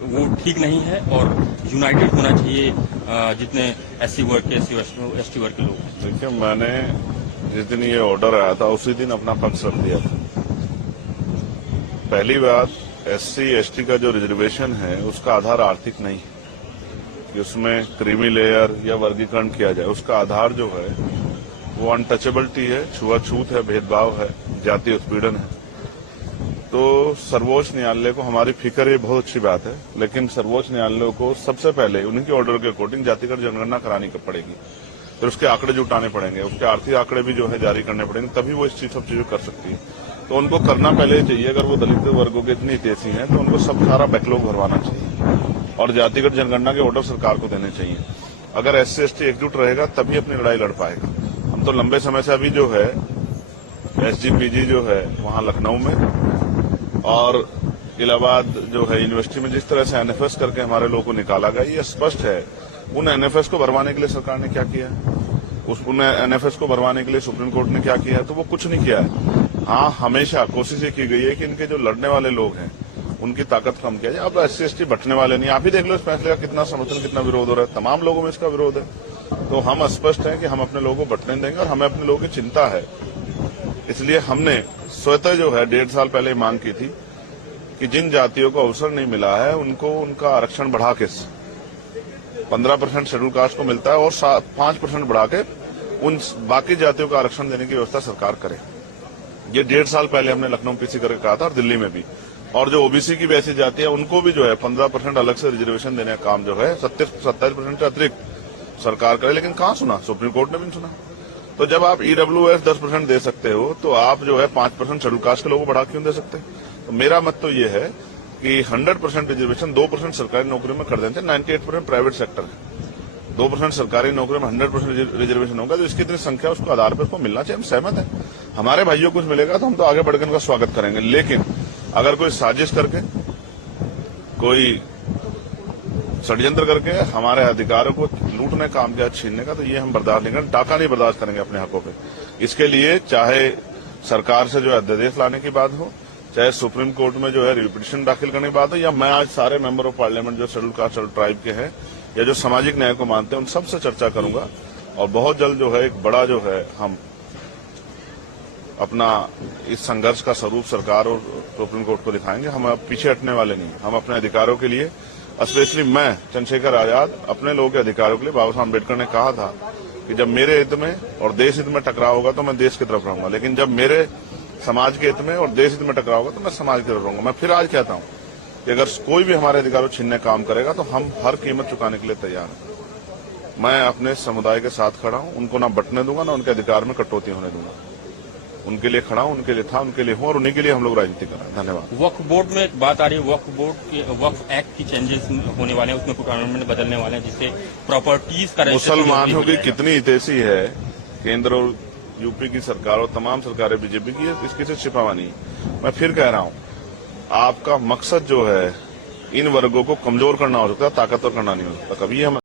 वो ठीक नहीं है और यूनाइटेड होना चाहिए जितने एससी वर्ग के एसटी वर्ग के लोग हैं। देखिए, मैंने जिस दिन ये ऑर्डर आया था उसी दिन अपना पक्ष रख दिया था। पहली बात, एससी एसटी का जो रिजर्वेशन है उसका आधार आर्थिक नहीं है कि उसमें क्रीमी लेयर या वर्गीकरण किया जाए। उसका आधार जो है वो अनटचेबिलिटी है, छुआछूत है, भेदभाव है, जातीय उत्पीड़न है। तो सर्वोच्च न्यायालय को हमारी फिक्र, ये बहुत अच्छी बात है, लेकिन सर्वोच्च न्यायालय को सबसे पहले उनके ऑर्डर के अकॉर्डिंग जातिगत जनगणना करानी पड़ेगी, फिर उसके आंकड़े जुटाने पड़ेंगे, उसके आर्थिक आंकड़े भी जो है जारी करने पड़ेंगे, तभी वो इस चीज सब चीजें कर सकती है। तो उनको करना पहले चाहिए। अगर वो दलित वर्गों के इतनी हितैषी हैं तो उनको सब सारा बैकलॉग भरवाना चाहिए और जातिगत जनगणना के ऑर्डर सरकार को देने चाहिए। अगर एससी एसटी एकजुट रहेगा तभी अपनी लड़ाई लड़ पाएगा। हम तो लंबे समय से अभी जो है एसजीपीजी जो है वहां लखनऊ में और इलाहाबाद जो है यूनिवर्सिटी में जिस तरह से एनएफएस करके हमारे लोगों को निकाला गया, ये स्पष्ट है उन एनएफएस को भरवाने के लिए सरकार ने क्या किया है, उन एनएफएस को भरवाने के लिए सुप्रीम कोर्ट ने क्या किया है, तो वो कुछ नहीं किया है। हाँ, हमेशा कोशिश ये की गई है कि इनके जो लड़ने वाले लोग हैं उनकी ताकत कम किया जाए। अब एससी एसटी बटने वाले नहीं, आप ही देख लो इस फैसले का कितना समर्थन, कितना विरोध हो रहा है। तमाम लोगों में इसका विरोध है। तो हम स्पष्ट हैं कि हम अपने लोगों को बटने देंगे और हमें अपने लोगों की चिंता है। इसलिए हमने स्वतः जो है 1.5 साल पहले मांग की थी कि जिन जातियों को अवसर नहीं मिला है उनको उनका आरक्षण बढ़ा के 15% शेड्यूल कास्ट को मिलता है और 5% बढ़ा के उन बाकी जातियों का आरक्षण देने की व्यवस्था सरकार करे। ये 1.5 साल पहले हमने लखनऊ पीसी करके कहा था और दिल्ली में भी। और जो ओबीसी की वैसी जाति है उनको भी जो है 15% अलग से रिजर्वेशन देने का काम जो है 27% से अतिरिक्त सरकार करे, लेकिन कहाँ सुना, सुप्रीम कोर्ट ने भी नहीं सुना। तो जब आप ईडब्ल्यूएस 10% दे सकते हो तो आप जो है 5% शेड्यूल कास्ट के लोगों को बढ़ा क्यों दे सकते? तो मेरा मत तो ये है कि 100% रिजर्वेशन 2% सरकारी नौकरी में कर देते, 98% प्राइवेट सेक्टर है। 2% सरकारी नौकरी में 100% रिजर्वेशन होगा तो इसकी इतनी संख्या उसको आधार पर उसको मिलना चाहिए। हम सहमत हैं, हमारे भाइयों को कुछ मिलेगा तो हम तो आगे बढ़कर उनका स्वागत करेंगे। लेकिन अगर कोई साजिश करके, कोई षड्यंत्र करके हमारे अधिकारों को लूटने का काम किया, छीनने का, तो ये हम बर्दाश्त नहीं करेंगे। टाका नहीं बर्दाश्त करेंगे अपने हकों पे। इसके लिए चाहे सरकार से जो है अध्यादेश लाने की बात हो, चाहे सुप्रीम कोर्ट में जो है रिपिटिशन दाखिल करने की बात हो, या मैं आज सारे मेंबर ऑफ पार्लियामेंट जो शेड्यूल कास्ट शेड्यूल ट्राइब के हैं या जो सामाजिक न्याय को मानते हैं उन सबसे चर्चा करूंगा और बहुत जल्द जो है एक बड़ा जो है हम अपना इस संघर्ष का स्वरूप सरकार और सुप्रीम कोर्ट को दिखाएंगे। हम अब पीछे हटने वाले नहीं। हम अपने अधिकारों के लिए, स्पेशली मैं चंद्रशेखर आजाद, अपने लोगों के अधिकारों के लिए, बाबा साहब अम्बेडकर ने कहा था कि जब मेरे हित में और देश हित में टकराव होगा तो मैं देश की तरफ रहूंगा, लेकिन जब मेरे समाज के हित में और देश हित में टकराव होगा तो मैं समाज की तरफ रहूंगा। मैं फिर आज कहता हूं कि अगर कोई भी हमारे अधिकारों छीनने काम करेगा तो हम हर कीमत चुकाने के लिए तैयार हैं। मैं अपने समुदाय के साथ खड़ा हूं, उनको ना बंटने दूंगा, ना उनके अधिकार में कटौती होने दूंगा। उनके लिए खड़ा हूं, उनके लिए था, उनके लिए हूं और उन्हीं के लिए हम लोग राजनीति कर रहे हैं। धन्यवाद। वक्फ बोर्ड में एक बात आ रही है, वक्फ बोर्ड के वक्फ एक्ट की चेंजेस होने वाले हैं, उसमें कुछ अमेंडमेंट बदलने वाले हैं जिससे प्रॉपर्टीज का मुसलमानों की कितनी हितैषी है केंद्र और यूपी की सरकार और तमाम सरकारें बीजेपी की, इसकी से छिपावा नहीं। मैं फिर कह रहा हूं, आपका मकसद जो है इन वर्गों को कमजोर करना हो सकता है, ताकतवर करना नहीं हो सकता। कभी हम